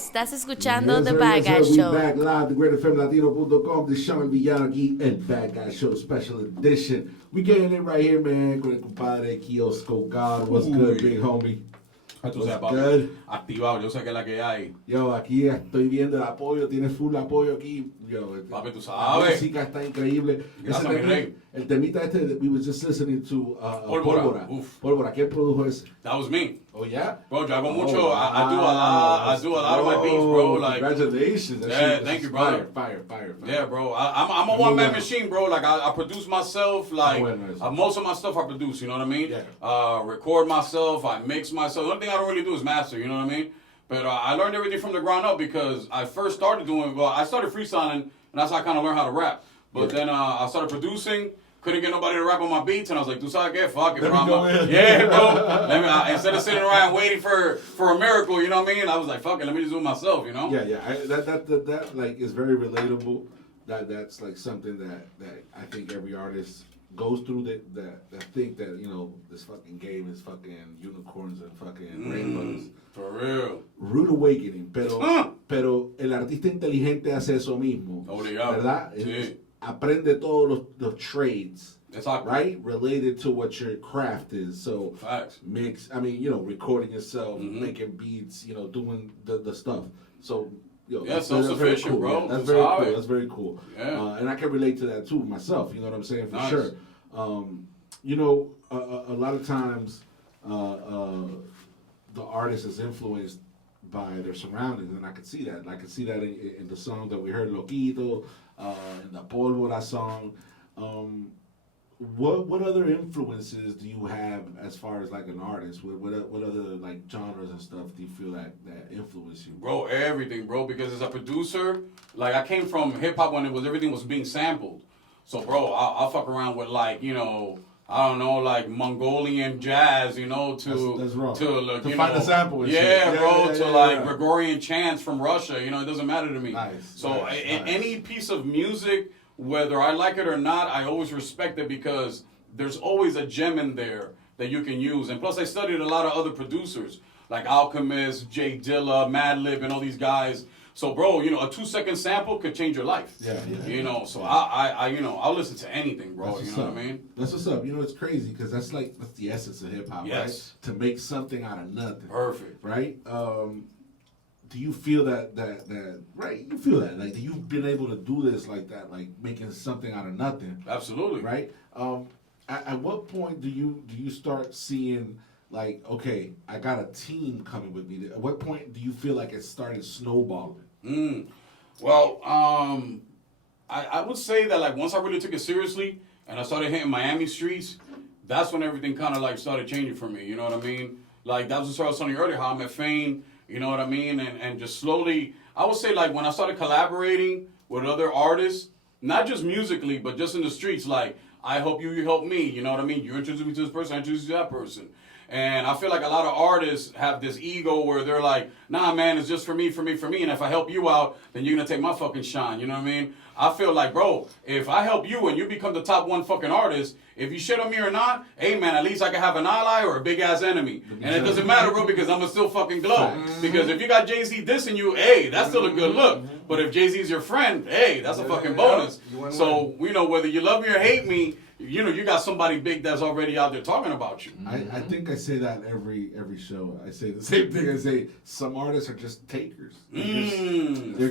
Estás escuchando Yes, The sir, Bad yes, Guy sir. Show. We back live, Dagr8fm Latino.com, D'shon El Villano aquí, el Bad Guy Show Special Edition. We getting it right here, man, con el compadre KIOSKOGOD. What's good, big homie? Tú What's sabes, papi, good? activado, yo sé que es la que hay. Yo, aquí estoy viendo el apoyo, tiene full apoyo aquí. Yo, Papi, tú la sabes. música está increíble. Gracias, mi rey. El temita este, we were just listening to Pólvora. Pólvora. Uf. Pólvora, ¿quién produjo ese? That was me. Oh, yeah? Bro, yo hago Oh, mucho. wow. I do a lot of my beats, bro. Like, congratulations. That yeah, shit thank is you, brother. Fire. yeah, bro. I'm a one-man machine, bro. Like, I produce myself. Like, most of my stuff I produce, you know what I mean? Yeah. Record myself. I mix myself. The only thing I don't really do is master, you know what I mean? But I learned everything from the ground up because I first started doing, I started freestyling, and that's how I kind of learned how to rap. But then I started producing. Couldn't get nobody to rap on my beats, and I was like, "Do I get fuck it, bro?" Yeah, bro. Instead of sitting around waiting for a miracle, you know what I mean? I was like, "Fuck it, let me just do it myself," you know? Yeah. That like is very relatable. That's like something that I think every artist goes through. That think that this fucking game is fucking unicorns and fucking rainbows. For real. Rude awakening, pero el artista inteligente hace eso mismo, ¿verdad? Sí. Aprende todos los trades, Exactly. right? Related to what your craft is. So Facts. recording yourself, making beats, doing the stuff. So self-sufficient, cool. bro. Yeah, that's very cool. That's very cool. Yeah. And I can relate to that too myself. You know what I'm saying? For Nice. sure. A lot of times, the artist is influenced by their surroundings, and I could see that. I could see that in the song that we heard, Loquito, in the Pólvora song. What other influences do you have as far as like an artist? What other like genres and stuff do you feel that influence you? Bro, everything, bro. Because as a producer, like I came from hip hop when everything was being sampled. So, bro, I'll fuck around with like I don't know, like Mongolian jazz, to that's wrong. To find a sample. And yeah, shit. bro. Yeah, like Gregorian chants from Russia. It doesn't matter to me. Nice. So nice. Any piece of music, whether I like it or not, I always respect it because there's always a gem in there that you can use. And plus, I studied a lot of other producers like Alchemist, Jay Dilla, Madlib, and all these guys. So, bro, a 2-second sample could change your life. Yeah. So I'll listen to anything, bro. That's You know what I mean? That's what's up. It's crazy because that's the essence of hip hop, Yes. right? To make something out of nothing. Perfect. Right? Do you feel that right? You feel that like you've been able to do this like that, like making something out of nothing. Absolutely. Right? At what point do you start seeing like, okay, I got a team coming with me? At what point do you feel like it started snowballing? Well, I would say that like once I really took it seriously and I started hitting Miami streets, that's when everything kind of like started changing for me. You know what I mean? Like that was what I was telling you earlier, how I met Fane. You know what I mean? And just slowly, I would say like when I started collaborating with other artists, not just musically, but just in the streets, like I help you, you help me. You know what I mean? You introduce me to this person, I introduce you to that person. And I feel like a lot of artists have this ego where they're like, nah, man, it's just for me. And if I help you out, then you're going to take my fucking shine. You know what I mean? I feel like, bro, if I help you and you become the top one fucking artist, if you shit on me or not, hey, man, at least I can have an ally or a big-ass enemy. And it doesn't matter, bro, because I'm going to still fucking glow. Because if you got Jay-Z dissing you, hey, that's still a good look. But if Jay-Z's your friend, hey, that's a fucking bonus. So, whether you love me or hate me, you got somebody big that's already out there talking about you. I think I say that every show. I say the same thing. I say some artists are just takers. They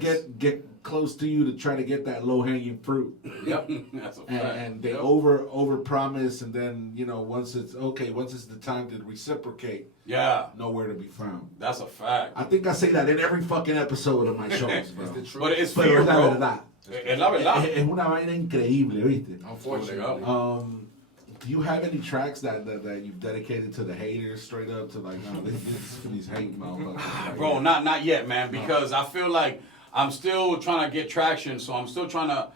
just get close to you to try to get that low hanging fruit. Yep, that's a fact. And they over promise, and then once it's the time to reciprocate. Yeah, nowhere to be found. That's a fact. I think I say that in every fucking episode of my shows, bro. But it's fear, bro. Es la verdad. Es una vaina increíble, ¿viste? Unfortunately. Do you have any tracks that you've dedicated to the haters, straight up to like, no, this is for these hate motherfuckers? Bro, not yet, man, because I feel like I'm still trying to get traction, so I'm still trying to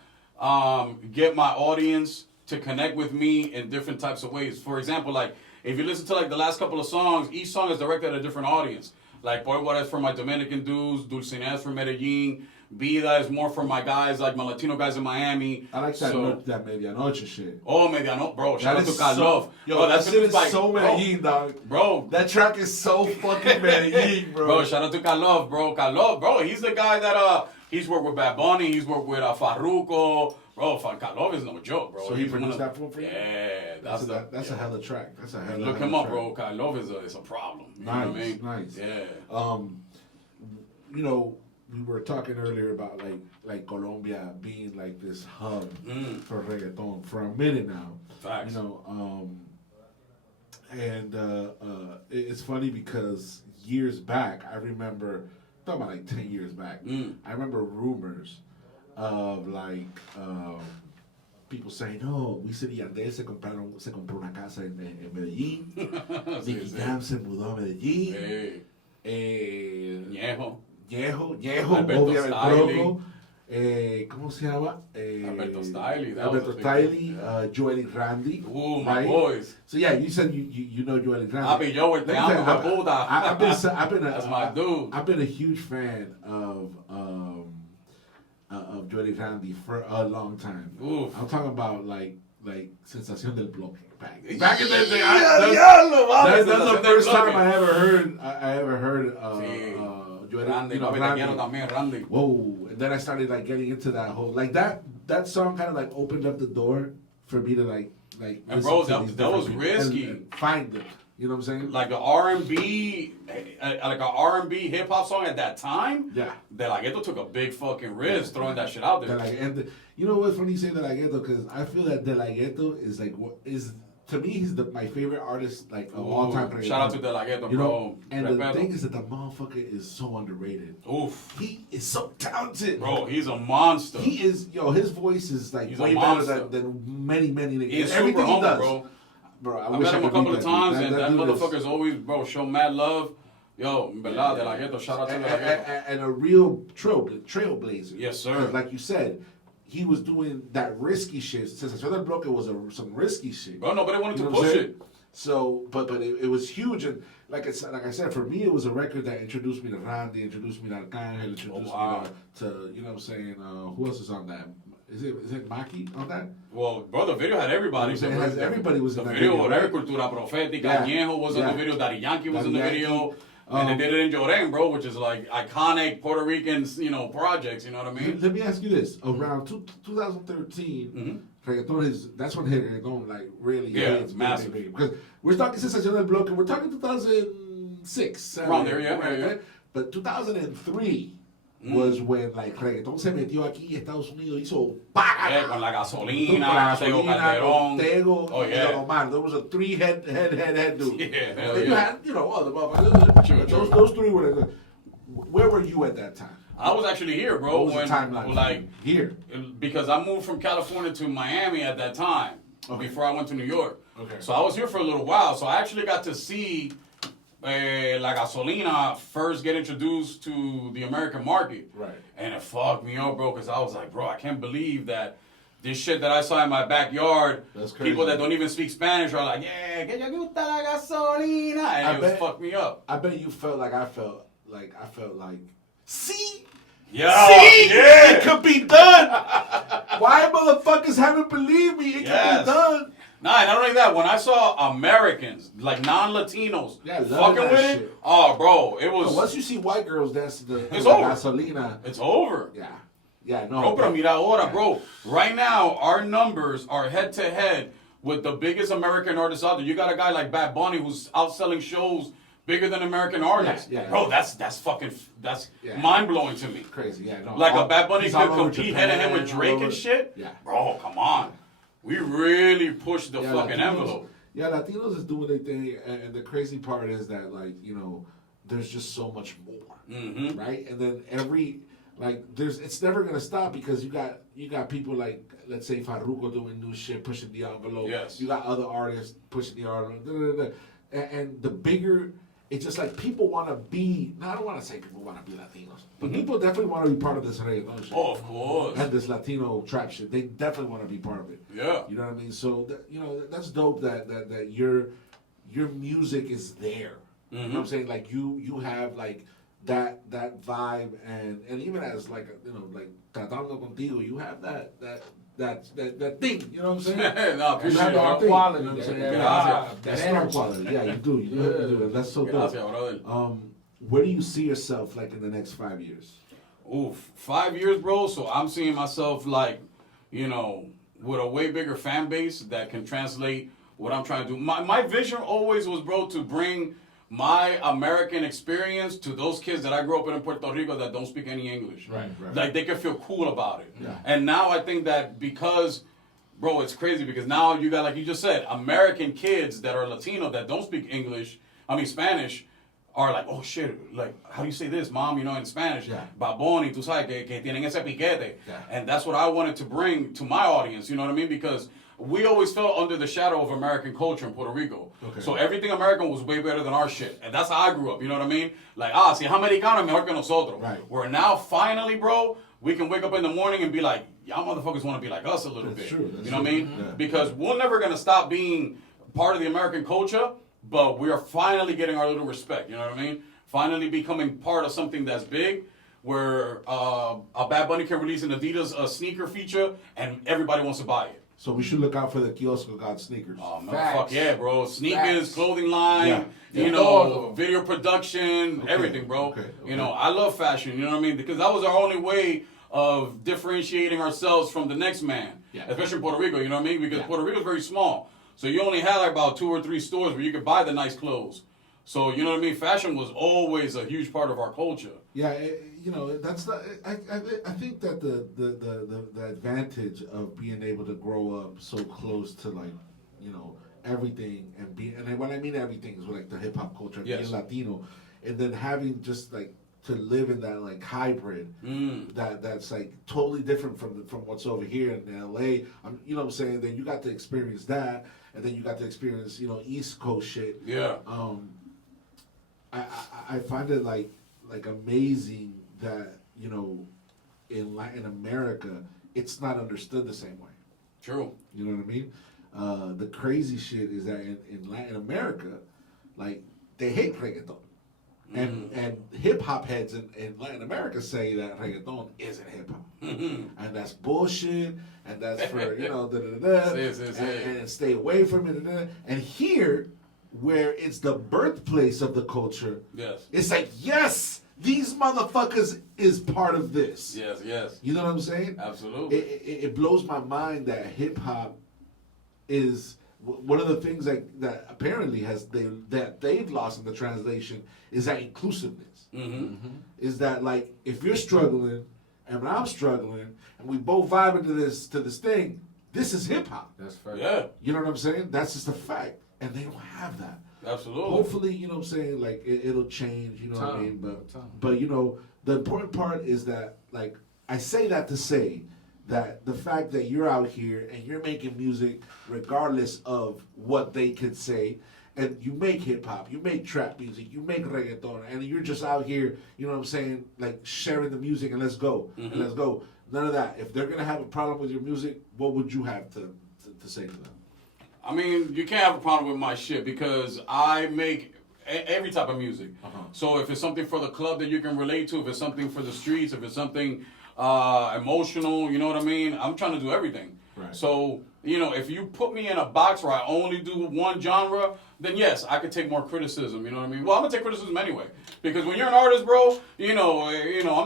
get my audience to connect with me in different types of ways. For example, like if you listen to like the last couple of songs, each song is directed at a different audience. Like Pólvora is for my Dominican dudes, Dulcinea is for Medellin, B, that is more for my guys, like my Latino guys in Miami. I like that that Medianoche shit. Oh, Medianoche, bro. Shout out to is Carlos. Yo, that shit is like, so Medellin, dog. Bro. That track is so fucking Medellin, bro. Bro, shout out to Carlos, bro. Carlos, bro, he's the guy that, he's worked with Bad Bunny, he's worked with Farruko. Bro, Carlos is no joke, bro. So he produced that for you? Yeah, that's a hella track. That's a hella Look him up, bro. Carlos is a problem. You know what I mean? Nice. Yeah. You know, we were talking earlier about like Colombia being like this hub for reggaeton for a minute now. Facts. You know, it's funny because years back, I remember, talking about like 10 years back, I remember rumors of like people saying, "Oh, Wisin y Yandel se compró una casa en Medellín. Nicky Jam se mudó a Medellín. Ñejo, Alberto Broco. ¿Cómo se llama? Alberto Stiley. Alberto Stiley, Joel y Randy. Ooh, my right? boys. So yeah, you said you know Joel y Randy. Papi, yo, te amo, puta. That's my dude. I've been a huge fan of Joel y Randy for a long time. Oof. I'm talking about like Sensación del Bloque. Back in the day, that's the first time I ever heard Joel Randy, Randy. también, Randy. Whoa! And then I started like getting into that whole like that song kind of like opened up the door for me to like. And bro, that was risky. And find them. You know what I'm saying? Like the R&B, like an R&B hip hop song at that time. Yeah. De La Ghetto took a big fucking risk throwing that shit out there. You know what's funny you say De La Ghetto, because I feel that De La Ghetto is like to me he's my favorite artist like of all time. Shout out to De La Ghetto, you bro. Know? And the thing is that the motherfucker is so underrated. Oof. He is so talented. Bro, he's a monster. He is, his voice is like he's way better than many niggas. He's everything super humble, he does. Bro. Bro, I met him a couple of times, and that motherfucker's always, bro, show mad love. Yo, De La Ghetto, shout out to De La Ghetto. And a real trailblazer. Yes, sir. Like you said, he was doing that risky shit. Sensación del Bloque was some risky shit. Bro, nobody wanted to push it. So, but it was huge, and like I said, for me, it was a record that introduced me to Randy, introduced me to Arcángel, introduced me to you know what I'm saying, who else is on that? Is it Maki on that? Well, bro, the video had everybody. Everybody was in the that video. video, right? Cultura Profética, Ñejo was in the video, Daddy Yankee was in the video. And they did it in Llorén, bro, which is like iconic Puerto Rican, projects, you know what I mean? Let me ask you this. Around 2013, reggaeton that's when reggaeton like really it's massive. Big. Because we're talking Sensación del Bloque, we're talking 2006. Around there, yeah. But 2003 was when like reggaeton se metió aquí y Estados Unidos hizo ¡paga! Con la gasolina, Tego Calderón. Tego, Omar. There was a head dude. Yeah, you had, other motherfuckers. Those three were where were you at that time? I was actually here, bro. What was the timeline? Like here. Because I moved from California to Miami at that time. Before I went to New York. Okay. So I was here for a little while. So I actually got to see La Gasolina first get introduced to the American market. Right. And it fucked me up, bro, because I was like, bro, I can't believe that this shit that I saw in my backyard, people that don't even speak Spanish are like, yeah, que yo gusta la gasolina. And it fucked me up. I bet you felt like I felt like, see? Yeah, see? Yeah. It could be done. Why motherfuckers haven't believed me? It could be done. Nah, not only that, when I saw Americans, like non-Latinos, fucking with shit. it, oh, bro, it was... once you see white girls dancing the gasolina... It's over. Yeah, no. Bro, pero mira ahora, bro. Right now, our numbers are head-to-head with the biggest American artists out there. You got a guy like Bad Bunny who's outselling shows bigger than American artists. Yeah. Bro, that's mind-blowing to me. Crazy, yeah. No, like a Bad Bunny could compete head-to-head with Drake and shit? Yeah. Bro, come on. We really pushed the fucking envelope. Yeah, Latinos is doing their thing, and the crazy part is that, like, there's just so much more, right? And then it's never gonna stop because you got people like, let's say Farruko doing new shit, pushing the envelope. Yes. You got other artists pushing the envelope, and the bigger. It's just like people want to be. Now I don't want to say people want to be Latinos, but people definitely want to be part of this reggaeton shit. Oh, of course. And this Latino trap shit. They definitely want to be part of it. Yeah. You know what I mean? So that's dope. That your music is there. You know what I'm saying? Like you have like that vibe, and even as like like Tratando Contigo, you have that thing, you know what I'm saying? No, I You appreciate have it, that bro. thing, Quality, you know what I'm saying? that That vibe, star that quality, yeah, you do, you do, and that's so Gracias, dope. brother. Where do you see yourself like in the next 5 years? Oof, 5 years, bro. So I'm seeing myself like, with a way bigger fan base that can translate what I'm trying to do. My vision always was, bro, to bring my American experience to those kids that I grew up in Puerto Rico that don't speak any English. Right. Like they can feel cool about it. Yeah. And now I think that because, bro, it's crazy because now you got, like you just said, American kids that are Latino that don't speak Spanish, are like, oh shit, like, how do you say this, mom, in Spanish? Yeah. Baboni, tú sabes, que tienen ese piquete. Yeah. And that's what I wanted to bring to my audience, you know what I mean? Because we always felt under the shadow of American culture in Puerto Rico. Okay. So everything American was way better than our shit. And that's how I grew up, you know what I mean? Like, si es americano, es mejor que nosotros. Right. Where now, finally, bro, we can wake up in the morning and be like, y'all motherfuckers want to be like us a little That's bit. true, that's you know what I true. mean? Yeah. Because we're never going to stop being part of the American culture, but we are finally getting our little respect, you know what I mean? Finally becoming part of something that's big, where a Bad Bunny can release an Adidas sneaker feature and everybody wants to buy it. So we should look out for the KIOSKOGOD sneakers. Oh, man, Facts. fuck yeah, bro. Sneakers, Facts. clothing line, Yeah. video production, Okay. everything, bro. Okay. I love fashion, you know what I mean? Because that was our only way of differentiating ourselves from the next man, Yeah. especially in Puerto Rico, you know what I mean? Because Yeah. Puerto Rico is very small. So you only had like about 2 or 3 stores where you could buy the nice clothes. So, you know what I mean? Fashion was always a huge part of our culture. Yeah, that's not. I think that the advantage of being able to grow up so close to like, everything and when I mean everything is like the hip hop culture, Yes. being Latino, and then having just like to live in that like hybrid that's like totally different from what's over here in LA. You know what I'm saying? Then you got to experience that, and then you got to experience East Coast shit. Yeah. I find it like amazing that in Latin America it's not understood the same way. True. You know what I mean? The crazy shit is that in Latin America, like they hate reggaeton, and hip hop heads in Latin America say that reggaeton isn't hip hop, and that's bullshit, and that's for and stay away from it, and here, where it's the birthplace of the culture, Yes. it's like, yes, these motherfuckers is part of this. Yes, yes. You know what I'm saying? Absolutely. It blows my mind that hip hop is one of the things that apparently that they've lost in the translation is that inclusiveness. Is that like if you're struggling and when I'm struggling and we both vibe into this thing, this is hip hop. That's fair. Yeah, You know what I'm saying? That's just a fact, and they don't have that. absolutely. Hopefully, you know what I'm saying, like it'll change, you know what I mean? Time. But the important part is that, like, I say that to say that the fact that you're out here and you're making music regardless of what they could say, and you make hip hop, you make trap music, you make reggaeton, and you're just out here, you know what I'm saying, like sharing the music and let's go, and let's go. None of that. If they're gonna have a problem with your music, what would you have to say to them? I mean, you can't have a problem with my shit because I make every type of music. So if it's something for the club that you can relate to, if it's something for the streets, if it's something emotional, you know what I mean? I'm trying to do everything. Right. So, if you put me in a box where I only do one genre, then yes, I could take more criticism, you know what I mean? Well, I'm gonna take criticism anyway. Because when you're an artist, bro, I'm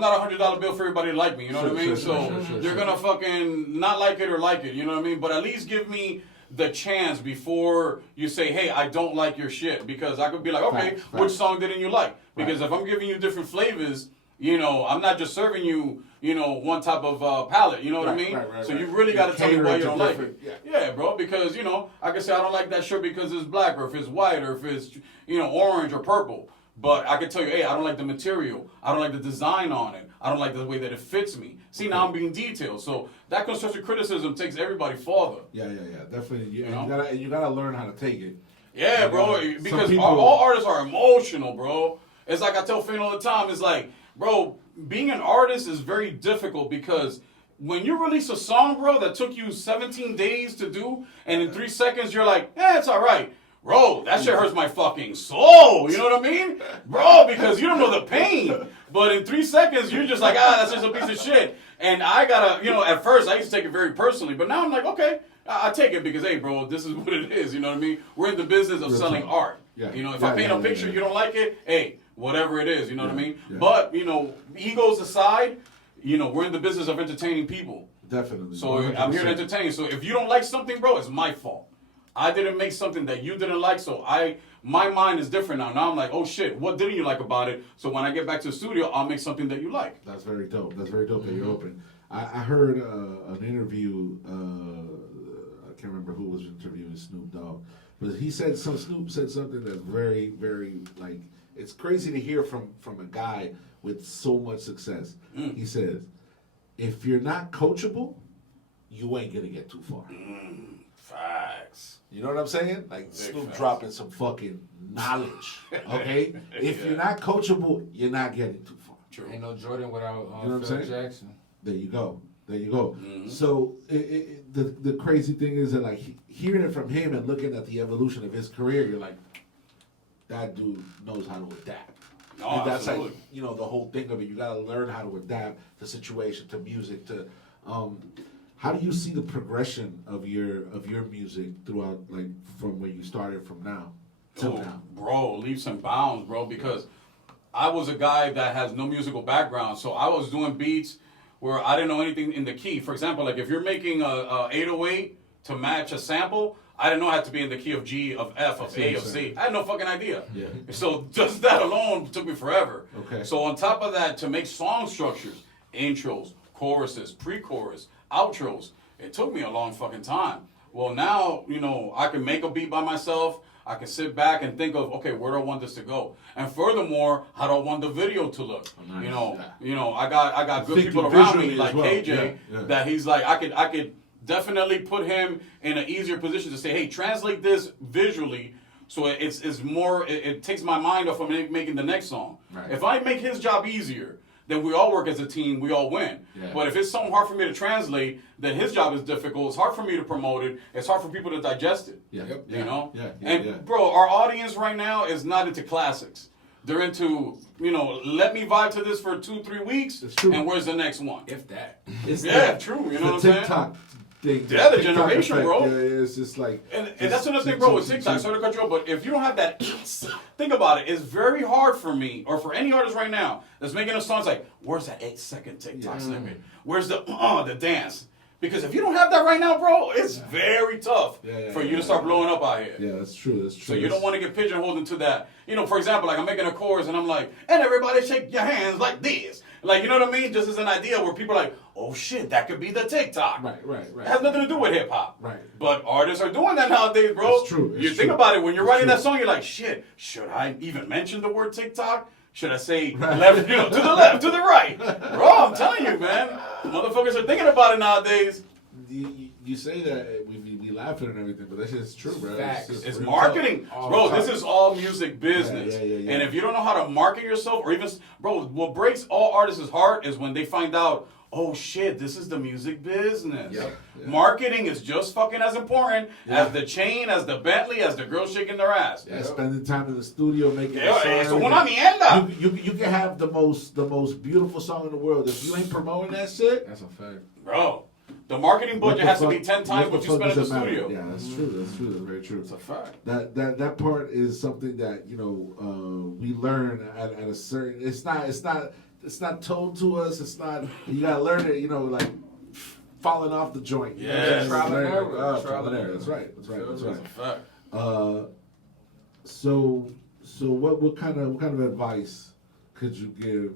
not $100 bill for everybody to like me, you know what I mean? You're gonna fucking not like it or like it, you know what I mean? But at least give me the chance before you say, hey, I don't like your shit. Because I could be like, okay, Facts. which song didn't you like? Because if I'm giving you different flavors, I'm not just serving you, one type of palette, you know what I mean? So you really got to tell me why you don't like it. Yeah, bro, because, I can say I don't like that shirt because it's black or if it's white or if it's, orange or purple. But I can tell you, hey, I don't like the material. I don't like the design on it. I don't like the way that it fits me. See, now I'm being detailed. So that constructive criticism takes everybody farther. Yeah, definitely. You know? you gotta learn how to take it. Yeah, bro, Some because people- all artists are emotional, bro. It's like I tell Finn all the time, it's like, bro, being an artist is very difficult because when you release a song, bro, that took you 17 days to do, and in 3 seconds you're like, it's all right. bro, that shit hurts my fucking soul. You know what I mean? Bro, because you don't know the pain. But in 3 seconds, you're just like, that's just a piece of shit. And I gotta, at first I used to take it very personally. But now I'm like, okay, I take it because, hey, bro, this is what it is. You know what I mean? We're in the business of selling art. Yeah. If I paint a picture, you don't like it, hey, whatever it is. You know what I mean? Yeah. But, egos aside, we're in the business of entertaining people. Definitely. So 100%. I'm here to entertain. So if you don't like something, bro, it's my fault. I didn't make something that you didn't like, so my mind is different now. Now I'm like, oh shit, what didn't you like about it? So when I get back to the studio, I'll make something that you like. That's very dope. That's very dope that you're open. I heard an interview. I can't remember who was interviewing Snoop Dogg, but Snoop said something that's very, very like it's crazy to hear from a guy with so much success. He says, if you're not coachable, you ain't gonna get too far. Facts. You know what I'm saying? Like Big Snoop facts. dropping some fucking knowledge. Okay? If you're not coachable, you're not getting too far. True. Ain't no Jordan without You know what I'm Phil saying? Jackson. There you go. There you go. So the crazy thing is that like hearing it from him and looking at the evolution of his career, you're like, that dude knows how to adapt. No, And that's absolutely. like the whole thing of it. You got to learn how to adapt to situation, to music, to. How do you see the progression of your music throughout, like from where you started from now till now? Bro, leaps and bounds, bro, because I was a guy that has no musical background, so I was doing beats where I didn't know anything in the key. For example, like if you're making a 808 to match a sample, I didn't know it had to be in the key of G, of F, of A, of C. I had no fucking idea. Yeah. So just that alone took me forever. Okay. So on top of that, to make song structures, intros, choruses, pre-chorus, outros, it took me a long fucking time. Well, now, I can make a beat by myself. I can sit back and think of, okay, where do I want this to go? And furthermore, how do I want the video to look? Oh, nice. I got good Thinking people around me visually like as well. KJ Yeah. that he's like, I could definitely put him in an easier position to say, hey, translate this visually. So it's more, it takes my mind off of making the next song. Right. If I make his job easier, then we all work as a team, we all win. Yeah. But if it's something hard for me to translate, then his job is difficult. It's hard for me to promote it. It's hard for people to digest it. Yeah. Yep. You know? Yeah. And bro, our audience right now is not into classics. They're into, let me vibe to this for 2-3 weeks. It's true. And where's the next one? If that. It's Yeah, true. You know what I'm saying? TikTok thing. Yeah, the TikTok generation, effect. bro. Yeah, it's just like. And that's another thing, bro, with TikTok, sorry to cut you off, but if you don't have that, think about it, it's very hard for me, or for any artist right now, that's making a song, it's like, where's that 8-second TikTok snippet? Where's the dance? Because if you don't have that right now, bro, it's very tough for you to start blowing up out here. Yeah, that's true. That's true. So you don't want to get pigeonholed into that. For example, like I'm making a chorus and I'm like, and everybody shake your hands like this. Like, you know what I mean? Just as an idea where people are like, oh shit, that could be the TikTok. Right. It has nothing to do with hip hop. Right. But artists are doing that nowadays, bro. It's true. You think about it, when you're writing that song, you're like, shit, should I even mention the word TikTok? Should I say left, to the left, to the right? Bro, I'm telling you, man. Motherfuckers are thinking about it nowadays. You say that we be laughing and everything, but that's just true, bro. Facts. just It's real marketing. talk. Bro, this is all music business. Yeah. And if you don't know how to market yourself, or even, bro, what breaks all artists' heart is when they find out, oh shit, this is the music business. Yep. Yeah. Marketing is just fucking as important as the chain, as the Bentley, as the girl shaking their ass. Yeah, spending time in the studio making a Yeah, song. eso es una mierda. You can have the most beautiful song in the world. If you ain't promoting that shit, That's a fact. Bro, the marketing budget has to be 10 times what you spend in the does it matter? studio. Yeah, that's true. That's true. That's very true. It's a fact. That part is something that we learn at a certain. It's not told to us. It's not. You gotta learn it. Like falling off the joint. You know what I'm saying? Trial and Learn it. error. Trial and error. That's right. That's It's a fact. So what kind of advice could you give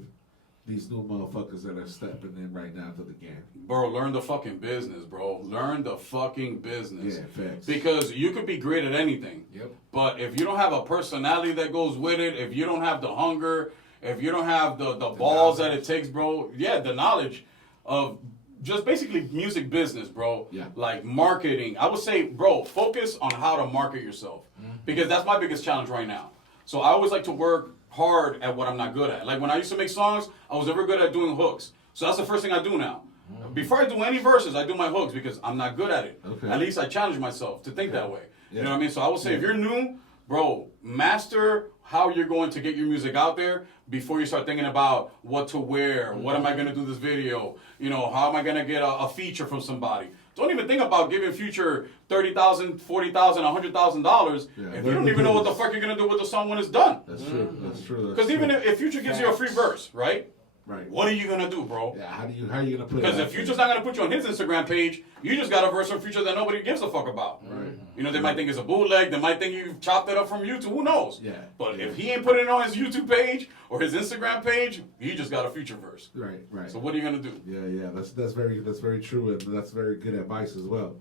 these new motherfuckers that are stepping in right now to the game? Bro, learn the fucking business, bro. Learn the fucking business. Yeah, facts. Because you could be great at anything. Yep. But if you don't have a personality that goes with it, if you don't have the hunger, if you don't have the balls that it takes, bro, the knowledge of just basically music business, bro. Yeah. Like marketing. I would say, bro, focus on how to market yourself. Because that's my biggest challenge right now. So I always like to work hard at what I'm not good at. Like when I used to make songs, I was never good at doing hooks. So that's the first thing I do now. Before I do any verses, I do my hooks because I'm not good at it. Okay. At least I challenge myself to think that way. Yeah. You know what I mean? So I would say if you're new, bro, master how you're going to get your music out there before you start thinking about what to wear, what am I going to do this video, you know, how am I going to get a feature from somebody. Don't even think about giving Future $30,000, $40,000, $100,000 if you don't even know what the fuck you're going to do with the song when it's done. That's true. That's true. Because even if Future gives you a free verse, right? Right. What are you gonna do, bro? Yeah, how are you gonna put it? Because if Future's not gonna put you on his Instagram page, you just got a verse from Future that nobody gives a fuck about. Right. You know, they might think it's a bootleg, they might think you've chopped it up from YouTube, who knows? Yeah. But if he ain't putting it on his YouTube page or his Instagram page, he just got a Future verse. Right, right. So what are you gonna do? Yeah, that's very true, and that's very good advice as well.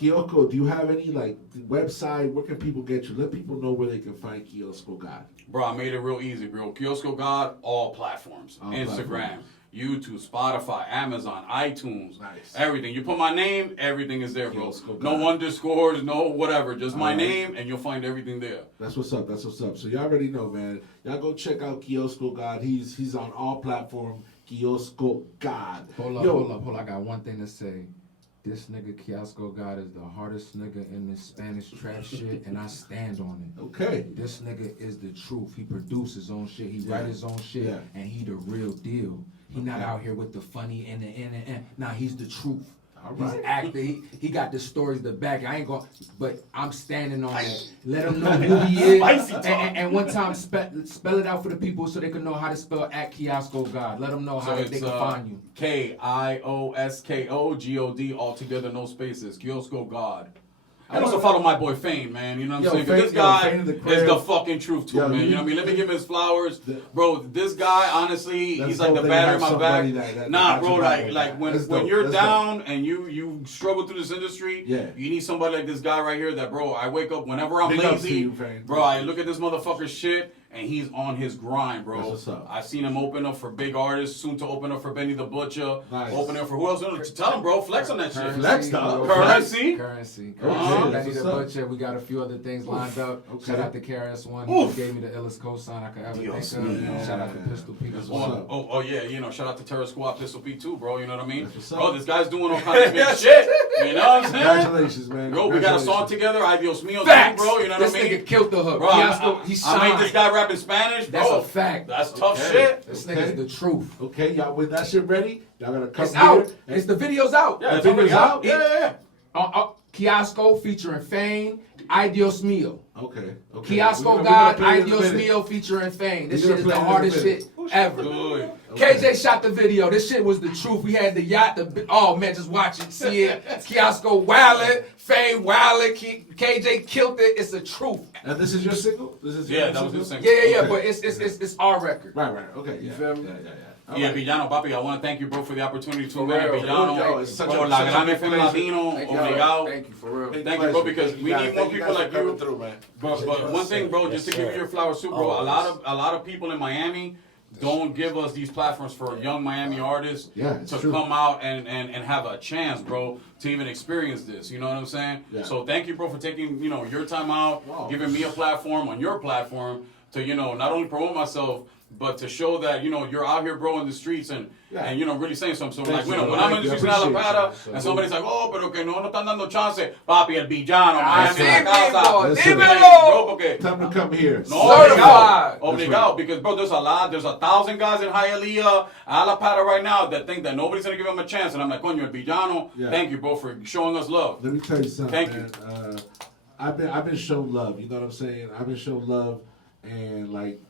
KIOSKO, do you have any like website? Where can people get you? Let people know where they can find KIOSKOGod. Bro, I made it real easy, bro. KIOSKOGod, all platforms. All Instagram, platforms. YouTube, Spotify, Amazon, iTunes, Nice. everything. You put my name, everything is there, bro. KIOSKOGod. No underscores, no whatever. Just my All right. name, and you'll find everything there. That's what's up. That's what's up. So y'all already know, man. Y'all go check out KIOSKOGod. He's on all platforms. KIOSKOGod. Hold up. I got one thing to say. This nigga KIOSKOGod is the hardest nigga in this Spanish trap shit, and I stand on it. Okay. This nigga is the truth. He produce his own shit. He write his own shit, Yeah. and he the real deal. He not out here with the funny and. Nah, he's the truth. All He's right. acting. He got the stories, the back. I ain't going, but I'm standing on it. Let him know who he is. Spicy talk. And one time, spell it out for the people so they can know how to spell at KIOSKOGod. Let them know how So they can find you. KIOSKOGOD, all together, no spaces. KIOSKOGod. And also follow my boy Fane, man. You know what I'm saying? 'Cause this guy Fane in the is crib. the fucking truth to him, man. You know what I mean? Let me give him his flowers. Bro, this guy, honestly, That's he's like the dope that battery you in have my back. somebody that Nah, got bro, your back like when That's dope. you're That's down and you struggle through this industry, Yeah. you need somebody like this guy right here that, bro, I wake up whenever I'm Big ups to lazy, you, Fane. bro, I look at this motherfucker's shit, and he's on his grind, bro. That's what's up. I've seen him open up for big artists, soon to open up for Benny the Butcher, Nice. open up for who else? Tell him, bro, flex on that shit. Flex, dog. Currency. Currency. Uh-huh. Benny That's the what's up. Butcher. We got a few other things lined up. Okay. Shout out to KRS-One. Oof. He gave me the illest cosign I could ever Dios think of. mío. Shout out to Pistol Pete as what's well. up. Oh yeah, you know, shout out to Terror Squad, Pistol P too, bro. You know what I mean? That's what's up. Bro, this guy's doing all kinds of big shit. You know what I'm saying? Congratulations, man. Bro, we got a song Congratulations. together, Ay Dios mío, too, Facts. bro. You know This what I mean? nigga killed the hook. Bro, KIOSKO, he I made this shined. guy rap in Spanish, bro. That's a fact. That's tough Okay. shit. This Okay. nigga's the truth. Okay, y'all with that shit ready? Y'all gotta come It's here. out. It's the video's out. Yeah, it's The already video's out. out? Yeah. KIOSKO featuring Fane. Ay Dios mío. Okay. KIOSKOGod, Ay Dios mío featuring Fane. This We're shit is gonna the play it in a hardest minute. shit ever. Good. KJ shot the video. This shit was the truth. We had the yacht. Oh man, just watch it, see it. KIOSKO wildin', Fane wildin'. KJ killed it. It's the truth. And this is your single? This is Yeah, your that was single? his single. Yeah. Okay. But it's our record. Right. Okay. Yeah. feel me? Yeah. Yeah, Alright. Villano, papi, I want to thank you, bro, for the opportunity to For rap real. Villano. Yo, it's such Bro, a- La such a Gran big FM pleasure. Latino, Thank you. obligado. Thank you for real. Thank you, bro, because we need more Thank you people guys like for coming you. through, man. But one thing, bro, just to give you your flowers too, bro. A lot of people in Miami don't give us these platforms for young Miami artists Yeah, it's to true. come out and have a chance, bro, to even experience this. You know what I'm saying? Yeah. So thank you, bro, for taking your time out, Wow. giving me a platform on your platform to not only promote myself, but to show that you're out here, bro, in the streets and really saying something. So Thank like you, when bro. I'm in Thank the you. streets I in appreciate Alapata you. and somebody's like, oh, pero que no están dando chance, papi, el villano, Ah, Miami en la sí, casa. mijo, Listen. dímelo. Bro, porque Time to come here. no, Certified. obligado, because bro, there's 1,000 guys in Hialeah, Alapata right now that think that nobody's gonna give them a chance, and I'm like, coño, el villano, Yeah. thank you, bro, for showing us love. Let me tell you something, Thank man. I've been shown love. You know what I'm saying? I've been shown love, and like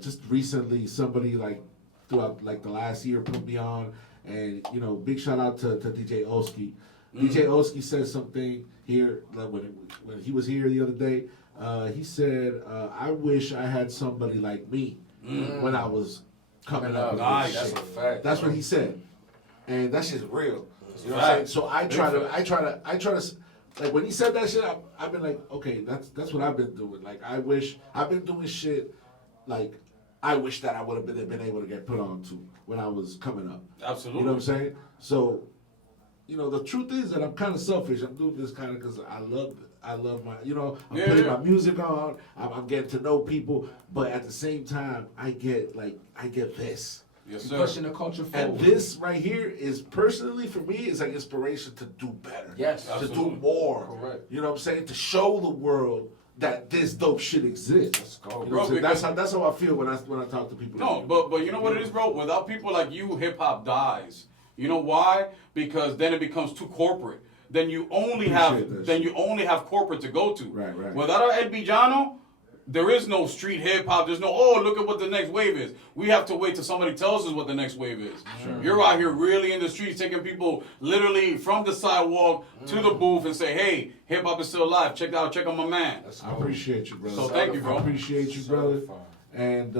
just recently, somebody like throughout like the last year put me on, and big shout out to DJ Oski. DJ Oski said something here like when he was here the other day. He said, "I wish I had somebody like me when I was coming up." with Nice. this That's shit." a fact. That's what he said, and that shit's real. You know what I'm Fact. saying? So I try to, like when he said that shit, I've been like, okay, that's what I've been doing. Like I wish I've been doing shit, like I wish that I would have been able to get put on to when I was coming up. Absolutely. You know what I'm saying? So, the truth is that I'm kind of selfish. I'm doing this kind of because I love my, I'm putting my music on. I'm getting to know people, but at the same time, I get this. Yes, You sir. pushing the culture forward. And this right here is personally for me is like inspiration to do better. Yes. To Absolutely. do more. Correct. You know what I'm saying? To show the world that this dope shit exists. Let's go. You know Bro, what I'm saying? because- That's how I feel when I talk to people. No, but you know what it is, bro? Without people like you, hip hop dies. You know why? Because then it becomes too corporate. Then you only have corporate to go to. Right. Without El Villano, there is no street hip hop. There's no, oh, look at what the next wave is. We have to wait till somebody tells us what the next wave is. Sure. You're out here really in the streets, taking people literally from the sidewalk to the booth and say, hey, hip hop is still alive. Check out my man. I appreciate you, brother. So thank you, bro. I appreciate you, brother. And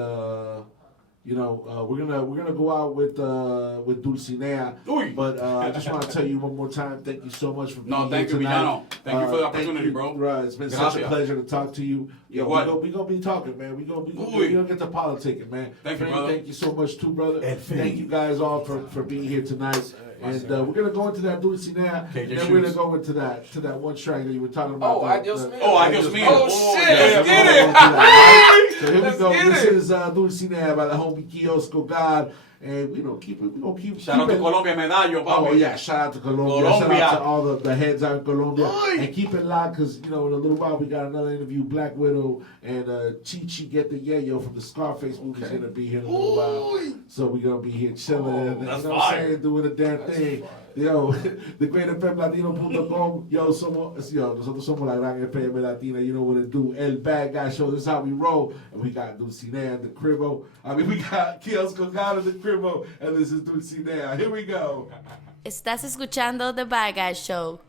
you know, we're gonna go out with Dulcinea. Uy. But I just want to tell you one more time, thank you so much for being No, thank here you, tonight. Villano. Thank you for the Thank opportunity, you, bro. Right, it's been such a Gracias. pleasure to talk to you. Yo, What? we gonna be talking, man. We gonna Uy. get to politicking, man. Thank you, Frank, brother. Thank you so much too, brother. And Thank you guys all for being here tonight. And we're gonna go into that Dulcinea, KJ and then we're gonna shoes. go into that one track that you were talking about. Oh, Adios Mio. Oh, Adios Mio. Oh, shit, yeah, let's bro. get it. So here we Let's go. get This it. is Dulcinea by the homie KIOSKOGOD, and we gonna keep Shout out to it. Colombia Medallo, Oh papi. yeah, shout out to Colombia. Colombia. Shout out to all the heads out in Colombia. Oy. And keep it locked because, you know, in a little while we got another interview. Black Widow and Chi Get the Yayo from the Scarface movie is going to be here in a little while. So we're going to be here chilling and, you know that's what I'm fire. saying, doing the damn thing. Yo, Dagr8fm Latino.com. Nosotros somos la gran FM Latina. You know what it do. El Bad Guy Show. This is how we roll. And we got Dulcinea and the Cribbo. we got KIOSKOGOD and the Cribbo. And this is Dulcinea. Here we go. Estás escuchando The Bad Guy Show.